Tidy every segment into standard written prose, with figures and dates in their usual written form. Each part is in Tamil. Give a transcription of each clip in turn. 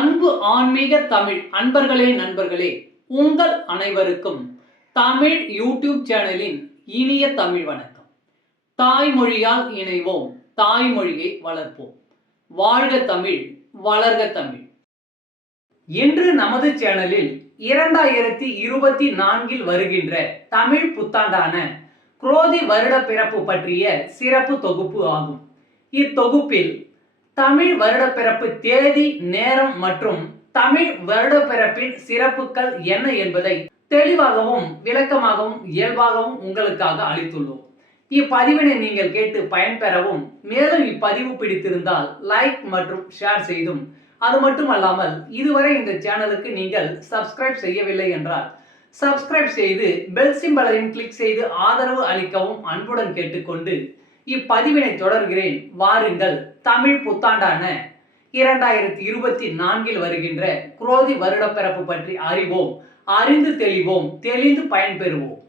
அன்பு ஆன்மீக தமிழ் அன்பர்களே நண்பர்களே, உங்கள் அனைவருக்கும் தமிழ் யூடியூப் சேனலின் இனிய தமிழ் வணக்கம். தாய்மொழியால் இணைவோம், தாய்மொழியை வளர்ப்போம். வாழ்க தமிழ், வளர்க தமிழ். இன்று நமது சேனலில் 2024 வருகின்ற தமிழ் புத்தாண்டான குரோதி வருட பிறப்பு பற்றிய சிறப்பு தொகுப்பு ஆகும். இத்தொகுப்பில் தமிழ் வருடப்பிறப்பு தேதி, நேரம் மற்றும் தமிழ் வருடப்பிறப்பின் சிறப்புகள் என்ன என்பதை தெளிவாகவும் விளக்கமாகவும் இயல்பாகவும் உங்களுக்காக அளித்துள்ளோம். இப்பதிவினை நீங்கள் கேட்டு பயன்பெறவும், மேலும் இப்பதிவு பிடித்திருந்தால் லைக் மற்றும் ஷேர் செய்தும், அது மட்டுமல்லாமல் இதுவரை இந்த சேனலுக்கு நீங்கள் சப்ஸ்கிரைப் செய்யவில்லை என்றால் சப்ஸ்கிரைப் செய்து பெல் சிம்பலையும் கிளிக் செய்து ஆதரவு அளிக்கவும் அன்புடன் கேட்டுக்கொண்டு இப்பதிவினை தொடர்கிறேன். வாருங்கள், தமிழ் புத்தாண்டான 2024 வருகின்ற குரோதி வருடப்பிறப்பு பற்றி அறிவோம், அறிந்து தெளிவோம், தெளிந்து பயன்பெறுவோம்.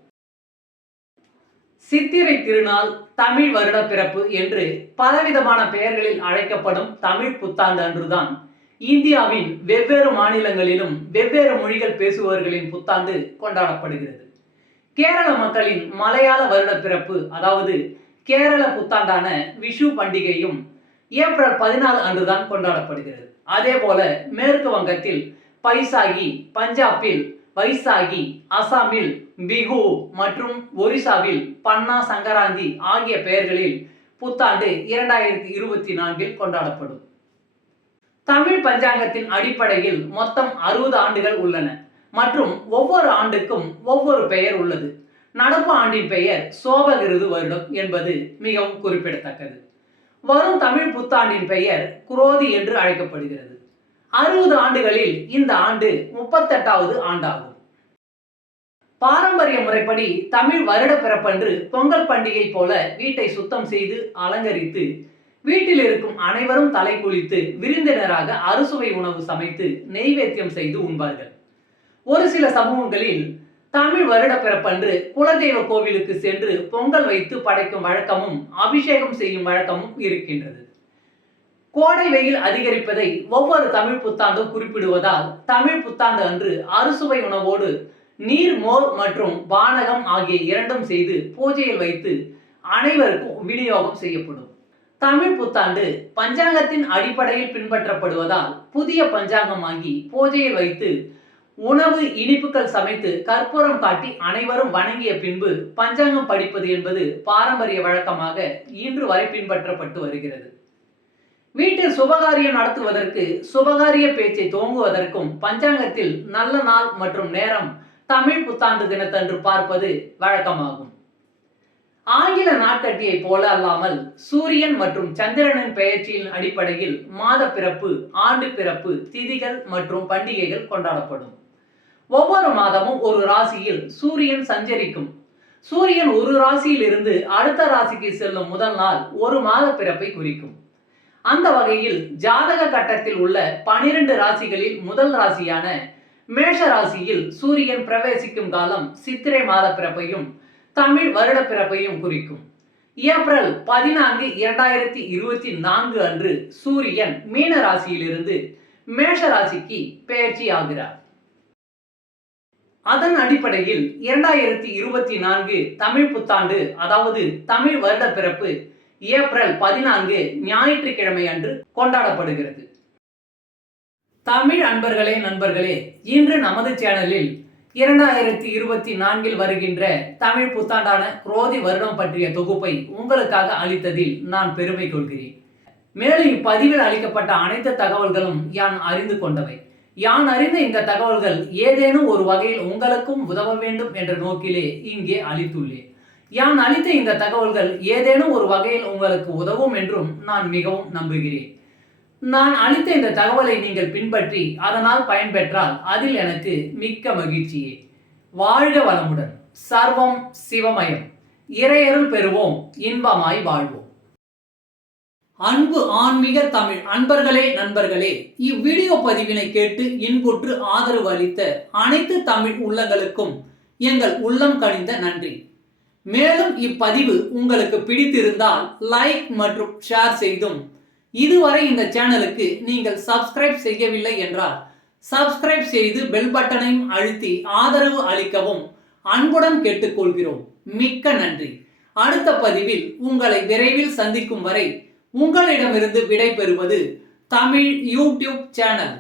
சித்திரை திருநாள், தமிழ் வருடப்பிறப்பு என்று பலவிதமான பெயர்களில் அழைக்கப்படும் தமிழ் புத்தாண்டு அன்றுதான் இந்தியாவின் வெவ்வேறு மாநிலங்களிலும் வெவ்வேறு மொழிகள் பேசுபவர்களின் புத்தாண்டு கொண்டாடப்படுகிறது. கேரள மக்களின் மலையாள வருடப்பிறப்பு, அதாவது கேரள புத்தாண்டான விஷு பண்டிகையும் ஏப்ரல் 14 அன்றுதான் கொண்டாடப்படுகிறது. அதே போல மேற்கு வங்கத்தில் பைசாகி, பஞ்சாபில் வைசாகி, அசாமில் பிகு மற்றும் ஒரிசாவில் பன்னா சங்கராந்தி ஆகிய பெயர்களில் புத்தாண்டு 2024 கொண்டாடப்படும். தமிழ் பஞ்சாங்கத்தின் அடிப்படையில் மொத்தம் 60 ஆண்டுகள் உள்ளன மற்றும் ஒவ்வொரு ஆண்டுக்கும் ஒவ்வொரு பெயர் உள்ளது. நடப்பு ஆண்டின் பெயர் சோபகிருது வருடம் என்பது மிகவும் குறிப்பிடத்தக்கது. வரும் தமிழ் புத்தாண்டின் பெயர் குரோதி என்று அழைக்கப்படுகிறது. 60 ஆண்டுகளில் இந்த ஆண்டு 38வது ஆண்டாகும். பாரம்பரிய முறைப்படி தமிழ் வருட பிறப்பன்று பொங்கல் பண்டிகை போல வீட்டை சுத்தம் செய்து அலங்கரித்து வீட்டில் இருக்கும் அனைவரும் தலை குளித்து விருந்தினராக அறுசுவை உணவு சமைத்து நெய்வேத்தியம் செய்து உண்பார்கள். ஒரு சில சமூகங்களில் தமிழ் வருட பிறப்பன்று குலதெய்வ கோவிலுக்கு சென்று பொங்கல் வைத்து படைக்கும் வழக்கமும் அபிஷேகம் செய்யும் வழக்கமும் இருக்கின்றது. கோடை வெயில் அதிகரிப்பதை ஒவ்வொரு தமிழ் புத்தாண்டும் குறிப்பிடுவதால் தமிழ் புத்தாண்டு அன்று அறுசுவை உணவோடு நீர், மோர் மற்றும் பானகம் ஆகிய இரண்டும் செய்து பூஜையில் வைத்து அனைவருக்கும் விநியோகம் செய்யப்படும். தமிழ் புத்தாண்டு பஞ்சாங்கத்தின் அடிப்படையில் பின்பற்றப்படுவதால் புதிய பஞ்சாங்கமாகி பூஜையில் வைத்து உணவு, இனிப்புகள் சமைத்து கற்பூரம் காட்டி அனைவரும் வணங்கிய பின்பு பஞ்சாங்கம் படிப்பது என்பது பாரம்பரிய வழக்கமாக இன்று வரை பின்பற்றப்பட்டு வருகிறது. வீட்டில் சுபகாரியம் நடத்துவதற்கு, சுபகாரிய பேச்சை துவங்குவதற்கும் பஞ்சாங்கத்தில் நல்ல நாள் மற்றும் நேரம் தமிழ் புத்தாண்டு தினத்தன்று பார்ப்பது வழக்கமாகும். ஆங்கில நாட்கட்டியை போல அல்லாமல் சூரியன் மற்றும் சந்திரனின் பெயர்ச்சியின் அடிப்படையில் மாத பிறப்பு, ஆண்டு பிறப்பு, திதிகள் மற்றும் பண்டிகைகள் கொண்டாடப்படும். ஒவ்வொரு மாதமும் ஒரு ராசியில் சூரியன் சஞ்சரிக்கும். சூரியன் ஒரு ராசியில் இருந்து அடுத்த ராசிக்கு செல்லும் முதல் நாள் ஒரு மாத பிறப்பை குறிக்கும். அந்த வகையில் ஜாதக கட்டத்தில் உள்ள 12 ராசிகளில் முதல் ராசியான மேஷ ராசியில் சூரியன் பிரவேசிக்கும் காலம் சித்திரை மாத பிறப்பையும் தமிழ் வருட பிறப்பையும் குறிக்கும். ஏப்ரல் 14, 2024 அன்று சூரியன் மீன ராசியிலிருந்து மேஷ ராசிக்கு பெயர்ச்சி ஆகிறார். அதன் அடிப்படையில் 2024 தமிழ் புத்தாண்டு, அதாவது தமிழ் வருட பிறப்பு ஏப்ரல் 14 ஞாயிற்றுக்கிழமை அன்று கொண்டாடப்படுகிறது. தமிழ் அன்பர்களே நண்பர்களே, இன்று நமது சேனலில் 2024 வருகின்ற தமிழ் புத்தாண்டான குரோதி வருடம் பற்றிய தொகுப்பை உங்களுக்காக அளித்ததில் நான் பெருமை கொள்கிறேன். மேலும் இப்பதிவில் அளிக்கப்பட்ட அனைத்து தகவல்களும் யான் அறிந்து கொண்டவை. யான் அறிந்த இந்த தகவல்கள் ஏதேனும் ஒரு வகையில் உங்களுக்கும் உதவ வேண்டும் என்ற நோக்கிலே இங்கே அளித்துள்ளேன். யான் அளித்த இந்த தகவல்கள் ஏதேனும் ஒரு வகையில் உங்களுக்கு உதவும் என்றும் நான் மிகவும் நம்புகிறேன். நான் அளித்த இந்த தகவலை நீங்கள் பின்பற்றி அதனால் பயன்பெற்றால் அதில் எனக்கு மிக்க மகிழ்ச்சியே. வாழ்க வளமுடன். சர்வம் சிவமயம். இறையருள் பெறுவோம், இன்பமாய் வாழ்வோம். அன்பு ஆன்மீக தமிழ் அன்பர்களே நண்பர்களே, இவ்வீடியோ பதிவினை கேட்டு இன்புற்று ஆதரவு அளித்த அனைத்து தமிழ் உள்ளங்களுக்கும் எங்கள் உள்ளம் கனிந்த நன்றி. மேலும் இப்பதிவு உங்களுக்கு பிடித்திருந்தால் லைக் மற்றும் ஷேர் செய்தும், இதுவரை இந்த சேனலுக்கு நீங்கள் சப்ஸ்கிரைப் செய்யவில்லை என்றால் சப்ஸ்கிரைப் செய்து பெல் பட்டனையும் அழுத்தி ஆதரவு அளிக்கவும் அன்புடன் கேட்டுக்கொள்கிறோம். மிக்க நன்றி. அடுத்த பதிவில் உங்களை விரைவில் சந்திக்கும் வரை உங்களிடமிருந்து விடை பெறுவது தமிழ் யூடியூப் சேனல்.